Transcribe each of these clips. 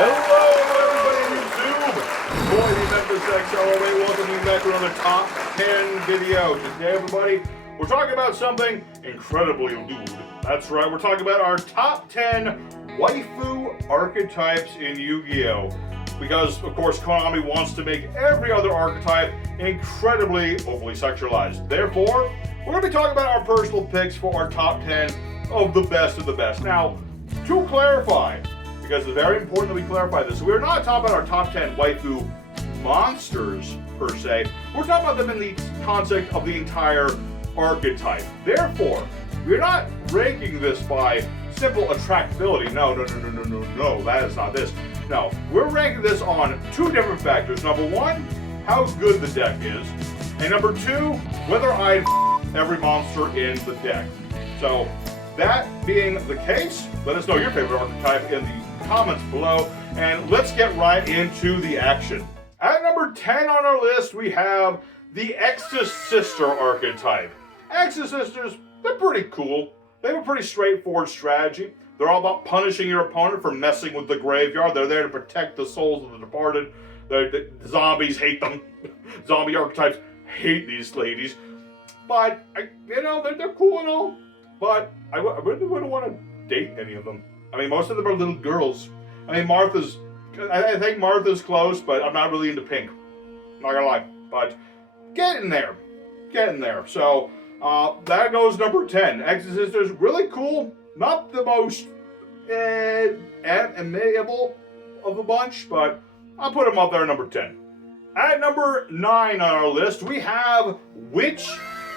Hello, everybody on YouTube. Boy, the Memphis XLOA welcoming you back to another top 10 video. Today, everybody, we're talking about something incredibly lewd. That's right, we're talking about our top 10 waifu archetypes in Yu-Gi-Oh! Because, of course, Konami wants to make every other archetype incredibly overly sexualized. Therefore, we're going to be talking about our personal picks for our top 10 of the best of the best. Now, to clarify, because it's very important that we clarify this, we're not talking about our top 10 waifu monsters, per se. We're talking about them in the context of the entire archetype. Therefore, we're not ranking this by simple attractability. No, that is not this. No, we're ranking this on two different factors. Number one, how good the deck is. And number two, whether I'd every monster in the deck. So, that being the case, let us know your favorite archetype in the comments below, and let's get right into the action. At number 10 on our list, we have the Sister archetype. Sisters, they're pretty cool. They have a pretty straightforward strategy. They're all about punishing your opponent for messing with the graveyard. They're there to protect the souls of the departed. The zombies hate them. Zombie archetypes hate these ladies. But, they're cool and all. But I really wouldn't want to date any of them. I mean, most of them are little girls. I mean, I think Martha's close, but I'm not really into pink. Not gonna lie. But getting there. So, that goes number 10. Sisters, really cool. Not the most amiable of the bunch, but I'll put them up there at number 10. At number 9 on our list, we have Witch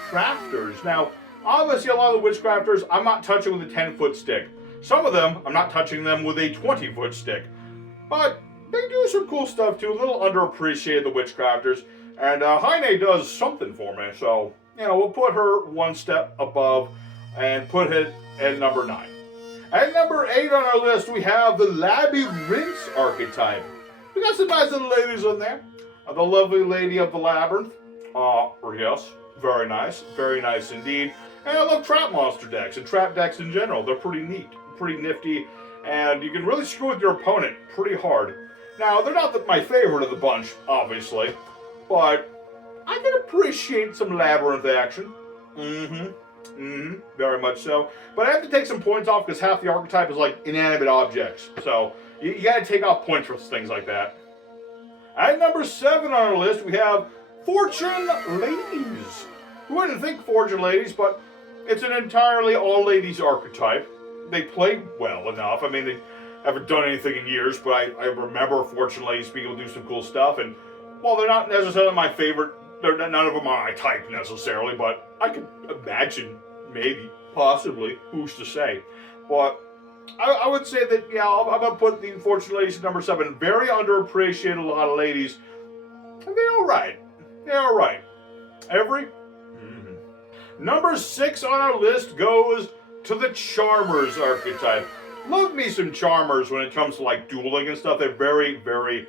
Crafters. Now, obviously, a lot of the Witch Crafters, I'm not touching with a 10-foot stick. Some of them, I'm not touching them with a 20-foot stick. But they do some cool stuff, too. A little underappreciated, the Witch Crafters. And Heine does something for me. So, we'll put her one step above and put it at number 9. At number 8 on our list, we have the Labyrinth archetype. We got some nice little ladies on there. The lovely lady of the labyrinth. Yes, very nice indeed. And I love trap monster decks and trap decks in general. They're pretty neat, pretty nifty, and you can really screw with your opponent pretty hard. Now, they're not my favorite of the bunch, obviously, but I can appreciate some labyrinth action. Very much so. But I have to take some points off because half the archetype is like inanimate objects. So you gotta take off points for things like that. At number 7 on our list, we have Fortune Ladies. Who wouldn't think Fortune Ladies, but it's an entirely all-ladies archetype. They play well enough. I mean, they haven't done anything in years, but I remember Fortune Ladies being able to do some cool stuff. And while they're not necessarily my favorite, none of them are my type necessarily, but I could imagine, maybe, possibly, who's to say. But I would say that, I'm going to put the Fortune Ladies at number 7. Very underappreciated, a lot of ladies. And they're alright. Number 6 on our list goes to the Charmers archetype. Love me some Charmers when it comes to like dueling and stuff. They're very, very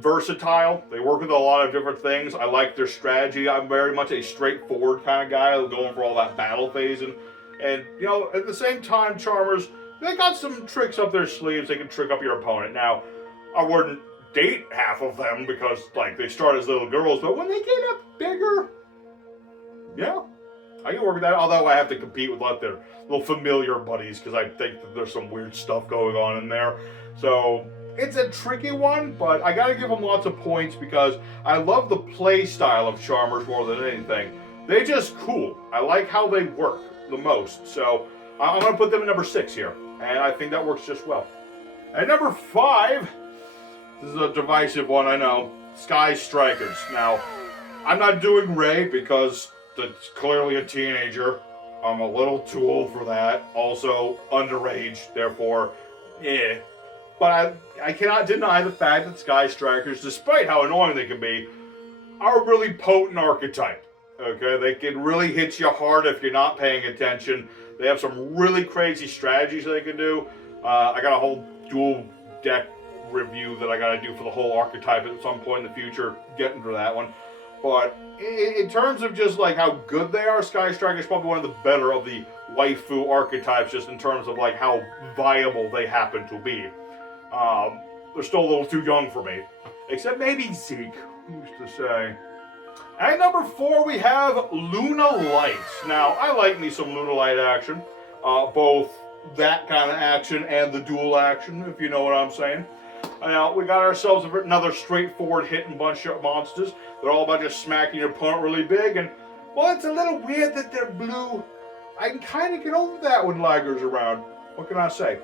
versatile. They work with a lot of different things. I like their strategy. I'm very much a straightforward kind of guy, going for all that battle phase. And at the same time, Charmers, they got some tricks up their sleeves. They can trick up your opponent. Now, I wouldn't date half of them because, they start as little girls. But when they get up bigger, I can work with that. Although I have to compete with their little familiar buddies because I think that there's some weird stuff going on in there. So it's a tricky one, but I got to give them lots of points because I love the play style of Charmers more than anything. They're just cool. I like how they work the most. So I'm going to put them at number 6 here. And I think that works just well. At number 5, this is a divisive one, I know. Sky Strikers. Now, I'm not doing Ray because that's clearly a teenager. I'm a little too old for that. Also, underage, therefore, But I cannot deny the fact that Sky Strikers, despite how annoying they can be, are a really potent archetype. Okay, they can really hit you hard if you're not paying attention. They have some really crazy strategies they can do. I got a whole dual deck review that I got to do for the whole archetype at some point in the future. Getting to that one. But in terms of just how good they are, Sky Striker is probably one of the better of the waifu archetypes, just in terms of how viable they happen to be. They're still a little too young for me. Except maybe Zeke used to say. At number 4, we have Luna Lights. Now, I like me some Luna Light action. Both that kind of action and the dual action, if you know what I'm saying. Now, we got ourselves another straightforward hitting bunch of monsters. They're all about just smacking your opponent really big. And, well, it's a little weird that they're blue. I can kind of get over that when Liger's around. What can I say?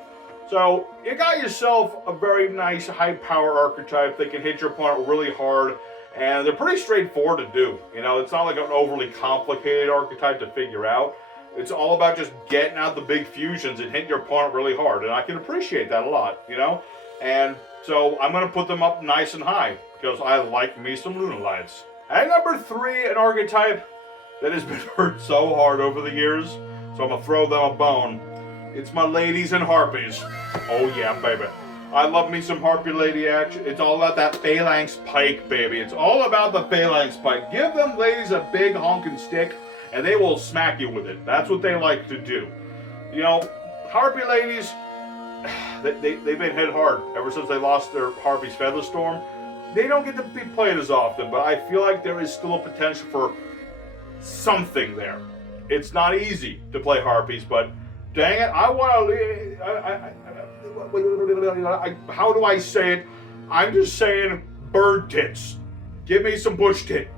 So, you got yourself a very nice high-power archetype that can hit your opponent really hard. And they're pretty straightforward to do. You know, it's not like an overly complicated archetype to figure out. It's all about just getting out the big fusions and hitting your opponent really hard. And I can appreciate that a lot, you know? And so I'm going to put them up nice and high because I like me some Luna Lights. At number 3, an archetype that has been hurt so hard over the years. So I'm going to throw them a bone. It's my ladies and harpies. Oh yeah, baby. I love me some Harpy Lady action. It's all about that phalanx pike, baby. It's all about the phalanx pike. Give them ladies a big honking stick, and they will smack you with it. That's what they like to do. You know, Harpy Ladies, they've been hit hard ever since they lost their Harpy's Feather Storm. They don't get to be played as often, but I feel like there is still a potential for something there. It's not easy to play Harpies, but dang it, I want to... how do I say it? I'm just saying bird tits. Give me some bush tit.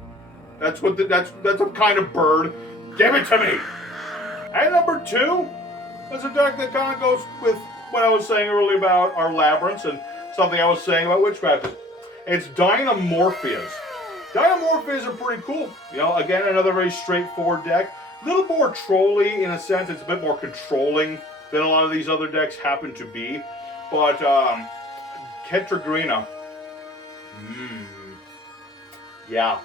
That's a kind of bird. Give it to me. And number 2, that's a deck that kind of goes with what I was saying earlier about our labyrinths and something I was saying about witchcraft. It's Dynamorphias. Dynamorphias are pretty cool. You know, again, another very straightforward deck. A little more trolly in a sense. It's a bit more controlling than a lot of these other decks happen to be. But, Ketragrina. Yeah,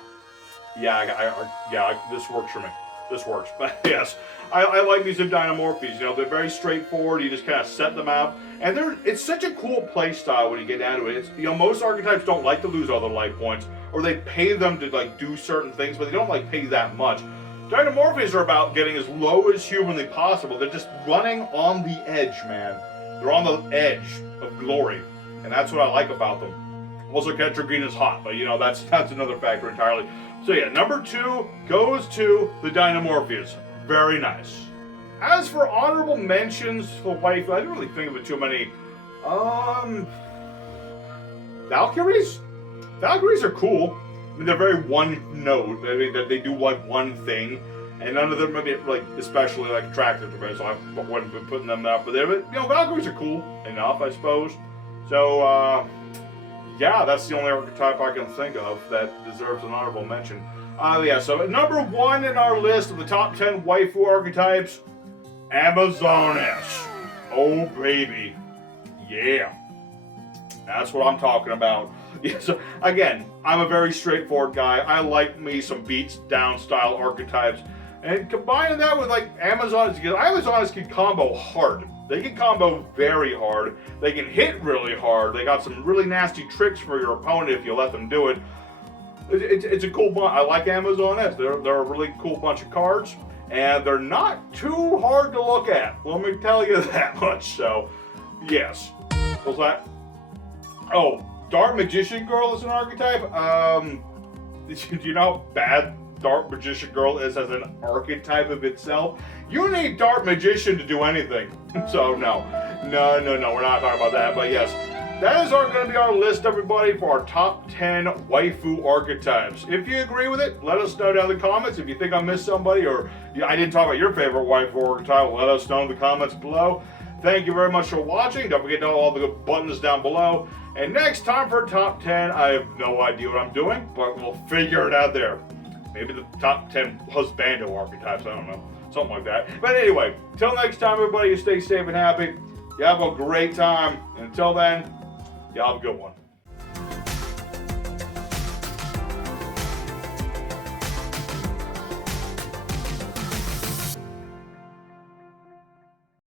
this works for me. This works. But yes, I like these Dynamorphies. You know, they're very straightforward. You just kind of set them out. And it's such a cool play style when you get down to it. It's, you know, most archetypes don't like to lose all their life points. Or they pay them to, like, do certain things, but they don't, like, pay that much. Dynamorphies are about getting as low as humanly possible. They're just running on the edge, man. They're on the edge of glory. And that's what I like about them. Also, Ketragrina's hot, but, you know, that's another factor entirely. So, yeah, number 2 goes to the Dynamorphias. Very nice. As for honorable mentions for waifu, I didn't really think of it too many. Valkyries? Valkyries are cool. I mean, they're very one note. I mean, they do like one thing, and none of them are like especially like attractive to me. So I wouldn't be putting them up. But they're, you know, Valkyries are cool enough, I suppose. So yeah, that's the only archetype I can think of that deserves an honorable mention. Yeah. So at number 1 in our list of the top 10 waifu archetypes, Amazoness. Oh baby, yeah. That's what I'm talking about. Yeah, so again, I'm a very straightforward guy. I like me some beats down style archetypes. And combining that with like Amazoness, because Amazoness can combo hard. They can combo very hard. They can hit really hard. They got some really nasty tricks for your opponent if you let them do it. It's a cool bunch. I like Amazoness. They're a really cool bunch of cards. And they're not too hard to look at. Let me tell you that much. So, yes. What's that? Oh, Dark Magician Girl is an archetype. Do you know how bad Dark Magician Girl is as an archetype of itself? You need Dark Magician to do anything. So no, we're not talking about that. But yes, that is going to be our list, everybody, for our top 10 waifu archetypes. If you agree with it, let us know down in the comments. If you think I missed somebody or I didn't talk about your favorite waifu archetype, let us know in the comments below. Thank you very much for watching. Don't forget to hit all the buttons down below. And next time for top 10, I have no idea what I'm doing, but we'll figure it out there. Maybe the top 10 husbando archetypes, I don't know. Something like that. But anyway, till next time, everybody, you stay safe and happy. You have a great time. And until then, you have a good one.